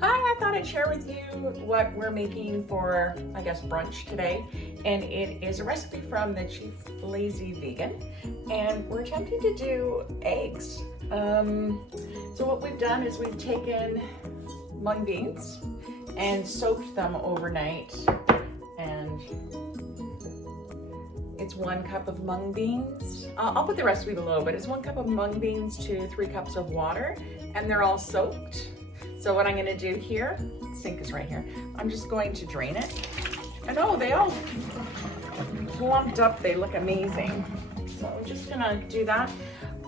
Hi, I thought I'd share with you what we're making for, I guess, brunch today. And it is a recipe from the Chief Lazy Vegan. And we're attempting to do eggs. So what we've done is we've taken mung beans and soaked them overnight. And it's 1 cup of mung beans. I'll put the recipe below, but it's 1 cup of mung beans to 3 cups of water, and they're all soaked. So what I'm gonna do here, the sink is right here, I'm just going to drain it. And oh, they all clumped up, they look amazing. So I'm just gonna do that.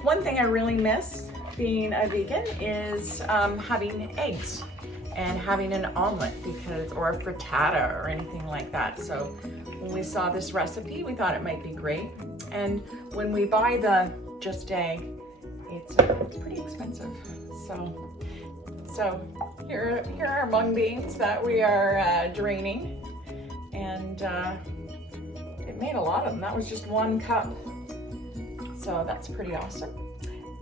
One thing I really miss being a vegan is having eggs and having an omelet or a frittata or anything like that. So when we saw this recipe, we thought it might be great. And when we buy the just egg, it's pretty expensive. So here are mung beans that we are draining, and it made a lot of them. That was just 1 cup, so that's pretty awesome.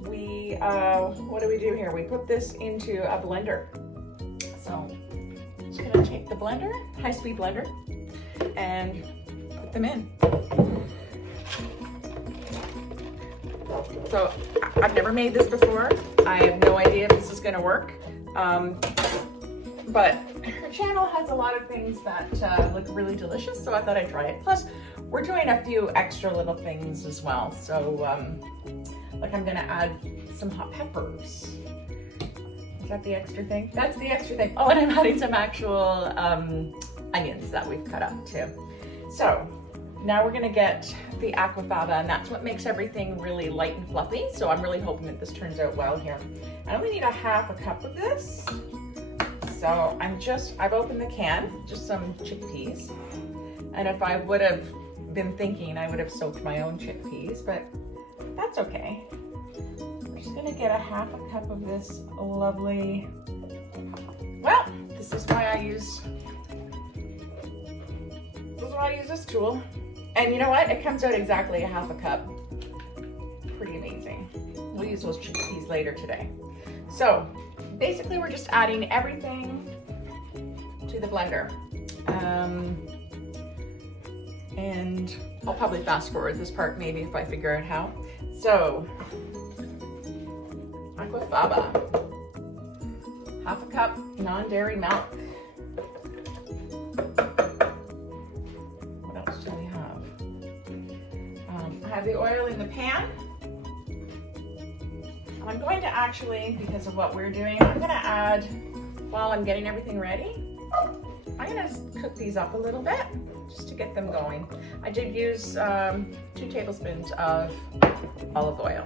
What do we do here? We put this into a blender. So I'm just gonna take the blender, high-speed blender, and put them in. So I've never made this before. I have no idea if this is gonna work. But her channel has a lot of things that look really delicious, so I thought I'd try it. Plus, we're doing a few extra little things as well. So, like I'm gonna add some hot peppers. Is that the extra thing? That's the extra thing. Oh, and I'm adding some actual onions that we've cut up too. So, now we're gonna get the aquafaba, and that's what makes everything really light and fluffy. So I'm really hoping that this turns out well here. I only need a 1/2 cup of this. So I've opened the can, just some chickpeas. And if I would have been thinking, I would have soaked my own chickpeas, but that's okay. We're just gonna get a 1/2 cup of this lovely, well, this is why I use this tool. And you know what? It comes out exactly a 1/2 cup. Pretty amazing. We'll use those chickpeas later today. So basically we're just adding everything to the blender. And I'll probably fast forward this part maybe if I figure out how. So, aquafaba, 1/2 cup non-dairy milk. I have the oil in the pan. I'm going to actually, because of what we're doing, I'm gonna add, while I'm getting everything ready, I'm gonna cook these up a little bit, just to get them going. I did use 2 tablespoons of olive oil.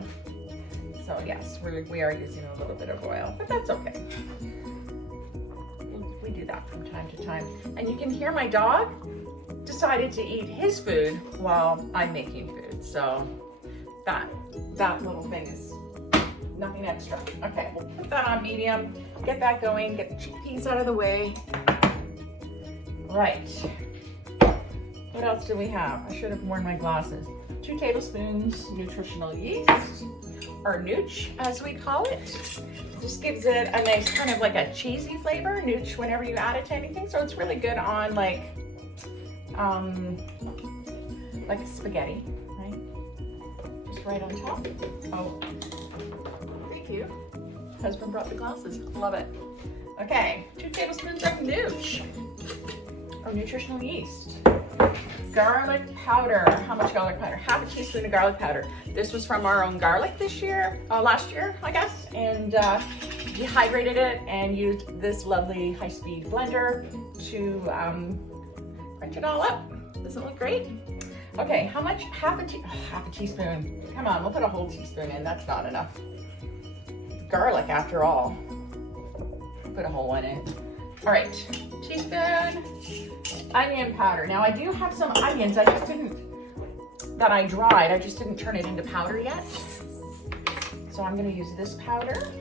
So yes, we are using a little bit of oil, but that's okay. We do that from time to time. And you can hear my dog decided to eat his food while I'm making food. So that little thing is nothing extra. Okay, we'll put that on medium, get that going, get the chickpeas out of the way. Right, what else do we have? I should have worn my glasses. 2 tablespoons nutritional yeast, or nooch as we call it. Just gives it a nice kind of like a cheesy flavor, nooch, whenever you add it to anything. So it's really good on like spaghetti, right? Just right on top. Oh, thank you. Husband brought the glasses. Love it. Okay, 2 tablespoons of nooch, or nutritional yeast. Garlic powder. How much garlic powder? 1/2 teaspoon of garlic powder. This was from our own garlic last year, I guess, and dehydrated it and used this lovely high-speed blender to crunch it all up. Doesn't it look great? Okay, how much? 1/2 teaspoon. Come on, we'll put a whole teaspoon in. That's not enough. Garlic, after all. Put a whole one in. All right, teaspoon onion powder. Now I do have some onions. That I dried. I just didn't turn it into powder yet. So I'm gonna use this powder.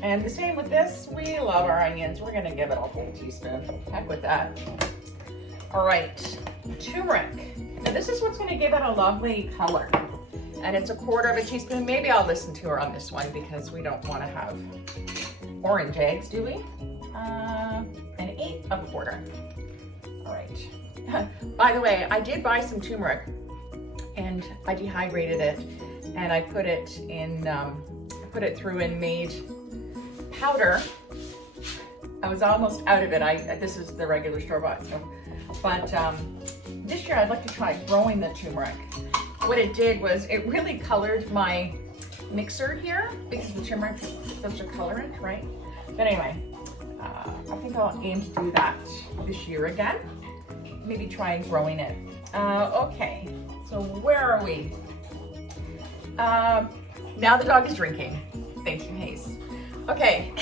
And the same with this. We love our onions. We're gonna give it a whole teaspoon. Heck with that. All right, turmeric. Now this is what's gonna give it a lovely color. And it's 1/4 teaspoon. Maybe I'll listen to her on this one because we don't wanna have orange eggs, do we? And 8 1/4. All right. By the way, I did buy some turmeric and I dehydrated it and I put it in, put it through and made powder. I was almost out of it. This is the regular store-bought, so. But this year I'd like to try growing the turmeric. What it did was it really colored my mixer here because the turmeric is such a colorant, right? But anyway, I think I'll aim to do that this year again. Maybe try growing it. Okay, so where are we? Now the dog is drinking. Thank you, Hayes. Okay,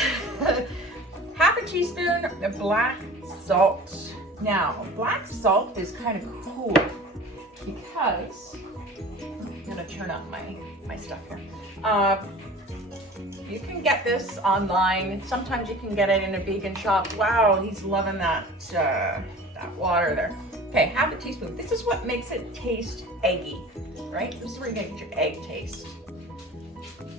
half a teaspoon of black salt. Now, black salt is kind of cool because, I'm gonna turn on my stuff here. You can get this online. Sometimes you can get it in a vegan shop. Wow, he's loving that, that water there. Okay, half a teaspoon. This is what makes it taste eggy, right? This is where you get your egg taste.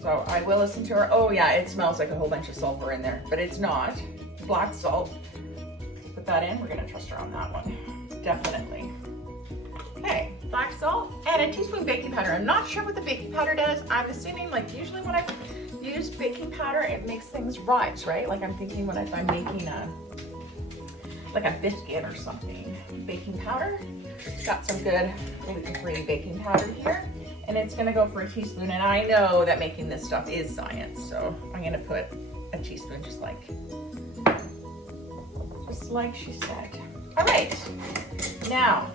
So I will listen to her. Oh yeah, it smells like a whole bunch of sulfur in there, but it's not. Black salt. Put that in. We're gonna trust her on that one. Definitely. Okay, black salt and a teaspoon baking powder. I'm not sure what the baking powder does. I'm assuming like usually when I use baking powder, it makes things rise, right? Like I'm thinking when if I'm making like a biscuit or something. Baking powder. Got some good gluten-free baking powder here. And it's gonna go for a teaspoon. And I know that making this stuff is science. So I'm gonna put a teaspoon just like she said. All right, now,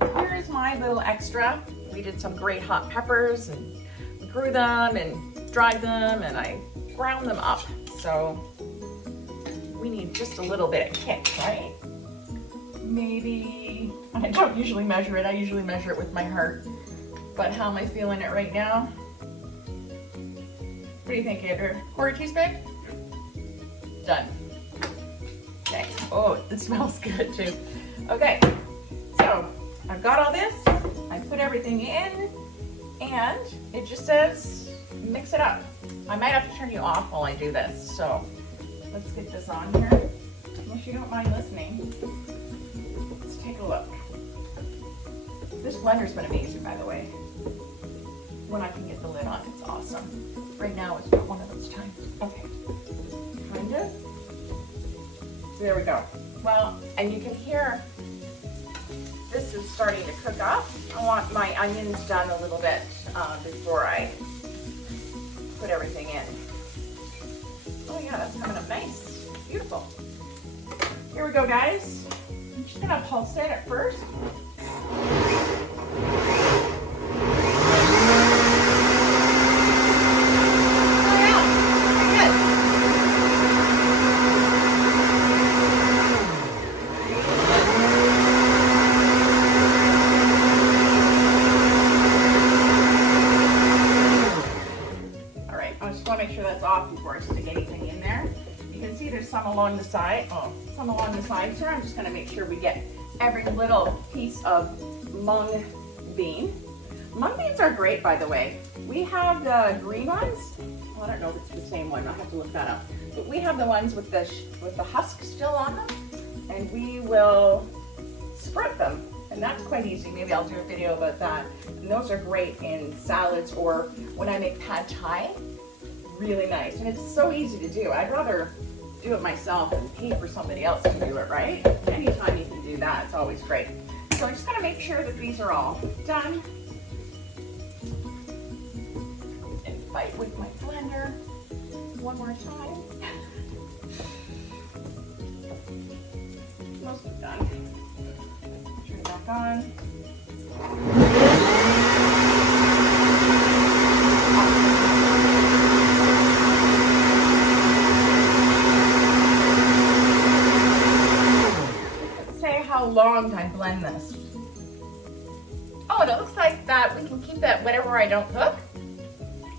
here is my little extra. We did some great hot peppers and we grew them and dried them and I ground them up. So we need just a little bit of kick, right? Maybe, I don't usually measure it. I usually measure it with my heart. But how am I feeling it right now? What do you think, Andrew? Quarter teaspoon? Done. Okay. Oh, it smells good too. Okay, so I've got all this. I put everything in and it just says mix it up. I might have to turn you off while I do this. So let's get this on here. Unless you don't mind listening. Let's take a look. This blender's been amazing, by the way. When I can get the lid on, it's awesome. Right now it's not one of those times. Okay, kind of. There we go. Well, and you can hear this is starting to cook up. I want my onions done a little bit before I put everything in. Oh yeah, that's coming up nice. Beautiful. Here we go, guys. I'm just gonna pulse it at first. Before I stick anything in there. You can see there's some along the side. Oh, some along the sides here. I'm just going to make sure we get every little piece of mung bean. Mung beans are great, by the way. We have the green ones. Well, I don't know if it's the same one. I'll have to look that up. But we have the ones with the husk still on them, and we will sprout them. And that's quite easy. Maybe I'll do a video about that. And those are great in salads or when I make pad thai. Really nice, and it's so easy to do. I'd rather do it myself and pay for somebody else to do it, right? Anytime you can do that, it's always great. So I'm just gonna make sure that these are all done. And fight with my blender one more time. Most of it done. Turn it back on. How long I blend this. Oh, and it looks like that we can keep that whenever I don't cook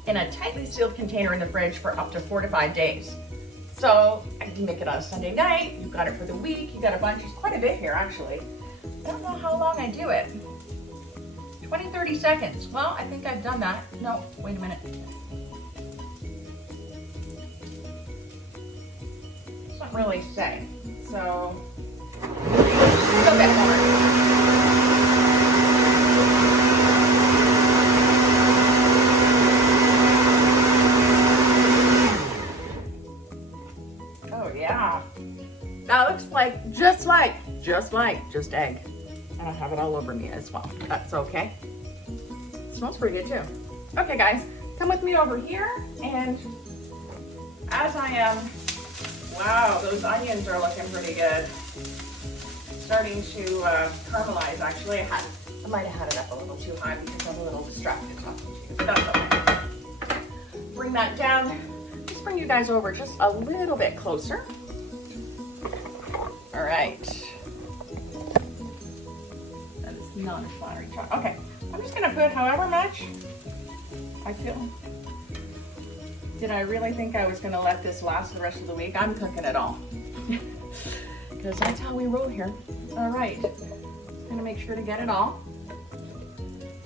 in a tightly sealed container in the fridge for up to 4 to 5 days. So I can make it on a Sunday night. You've got it for the week. You got a bunch. It's quite a bit here, actually. I don't know how long I do it. 20, 30 seconds. Well, I think I've done that. No, wait a minute. doesn't really say. So a little bit more. Oh yeah. That looks like just egg. And I have it all over me as well. That's okay. It smells pretty good too. Okay guys, come with me over here, and as I am, wow, those onions are looking pretty good. Starting to caramelize actually. I might have had it up a little too high because I'm a little distracted talking to you, but that's okay. Bring that down. Just bring you guys over just a little bit closer. All right. That is not a flattering shot. Okay, I'm just gonna put however much I feel. Did I really think I was gonna let this last the rest of the week? I'm cooking it all. Because that's how we roll here. All right, gonna make sure to get it all.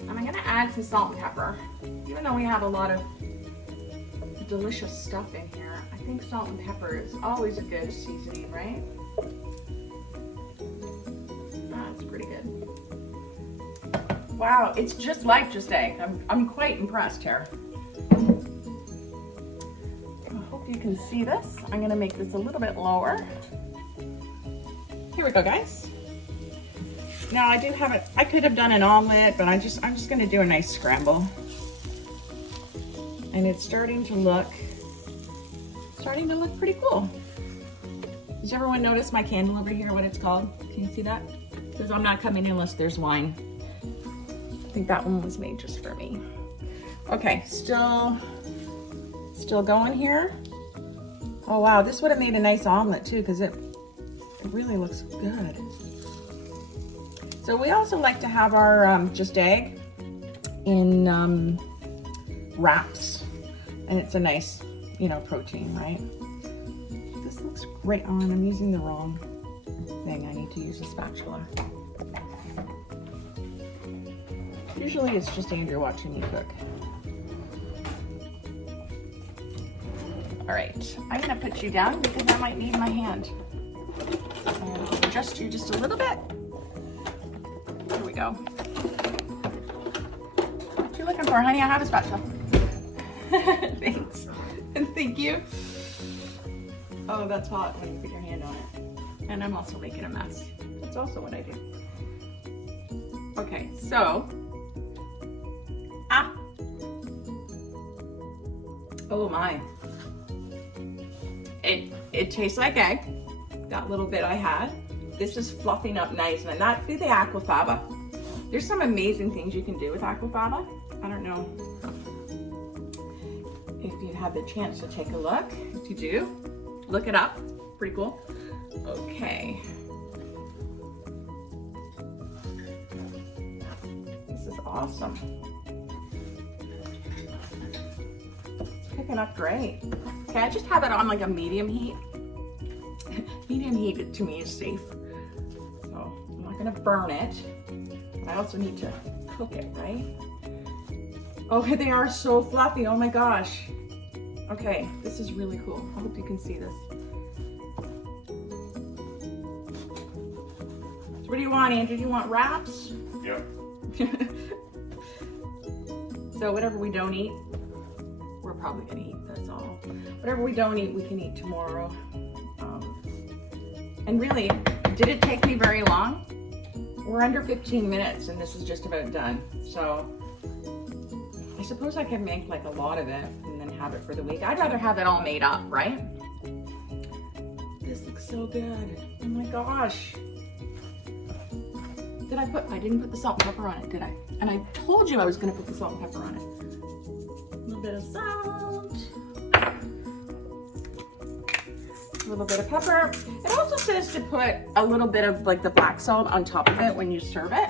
And I'm gonna add some salt and pepper. Even though we have a lot of delicious stuff in here, I think salt and pepper is always a good seasoning, right? That's pretty good. Wow, it's just like Just Egg. I'm quite impressed here. I hope you can see this. I'm gonna make this a little bit lower. Here we go, guys. Now I do have it, I could have done an omelet, but I'm just gonna do a nice scramble. And it's starting to look pretty cool. Does everyone notice my candle over here, what it's called? Can you see that? It says I'm not coming unless there's wine. I think that one was made just for me. Okay, still going here. Oh wow, this would have made a nice omelet too, because it really looks good. So we also like to have our Just Egg in wraps, and it's a nice, you know, protein, right? This looks great. Oh, and I'm using the wrong thing. I need to use a spatula. Usually it's just Andrew watching me cook. All right, I'm gonna put you down because I might need my hand. And adjust you just a little bit. Here we go. What you looking for, honey? I have a spatula. Thanks. Thank you. Oh, that's hot when you put your hand on it. And I'm also making a mess. That's also what I do. Okay, so. Oh my. It tastes like egg. That little bit I had. This is fluffing up nice, and that's the aquafaba. There's some amazing things you can do with aquafaba. I don't know if you had the chance to take a look. If you do, look it up. Pretty cool. Okay. This is awesome. It's cooking up great. Okay, I just have it on like a medium heat. Medium heat to me is safe. So I'm not gonna burn it. I also need to cook it, right? Okay, they are so fluffy, oh my gosh. Okay, this is really cool. I hope you can see this. So what do you want, Andrew? Do you want wraps? Yep. So whatever we don't eat, we're probably gonna eat, that's all. Whatever we don't eat, we can eat tomorrow. And really, did it take me very long? We're under 15 minutes and this is just about done. So I suppose I can make like a lot of it and then have it for the week. I'd rather have it all made up, right? This looks so good. Oh my gosh. I didn't put the salt and pepper on it, did I? And I told you I was gonna put the salt and pepper on it. A little bit of salt. A little bit of pepper. It also says to put a little bit of like the black salt on top of it when you serve it,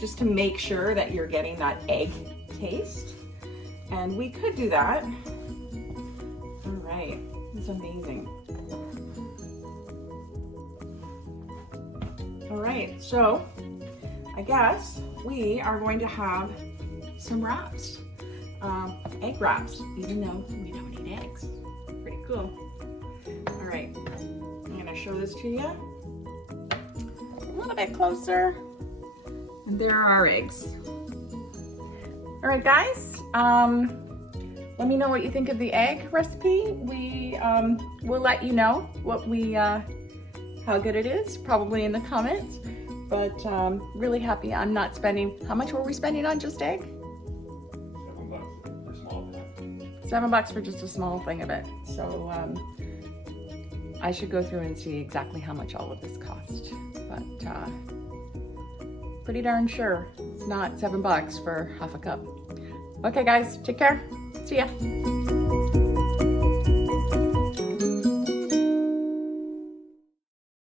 just to make sure that you're getting that egg taste. And we could do that. All right, it's amazing. All right, so I guess we are going to have some wraps, egg wraps, even though we don't eat eggs. Pretty cool. All right, show this to you a little bit closer. And there are our eggs. All right, guys. Let me know what you think of the egg recipe. We'll let you know what how good it is, probably in the comments. But really happy I'm not spending, how much were we spending on just egg? $7 for small thing. $7 for just a small thing of it. So I should go through and see exactly how much all of this cost. But pretty darn sure it's not $7 for half a cup. Okay guys, take care. See ya.